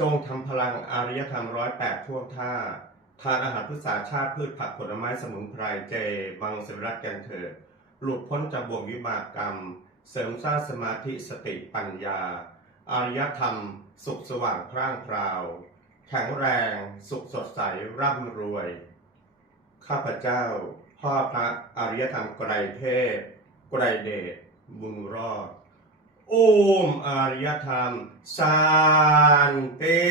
จงทำพลังอารยธรรมร้อยแปดท่วงท่า ทานอาหารพืชสาชาติพืชผักผลไม้สมุนไพรเจ บังสวิรัตกันเถิด หลุดพ้นจากบ่วงวิบากกรรม เสริมสร้างสมาธิสติปัญญา อารยธรรม สุขสว่างพร่างพราว แข็งแรง สุขสดใสร่ำรวย ข้าพเจ้า พ่อพระอารยธรรมไกรเทพไกรเดชบุญรอด มอารยธรรม สานติ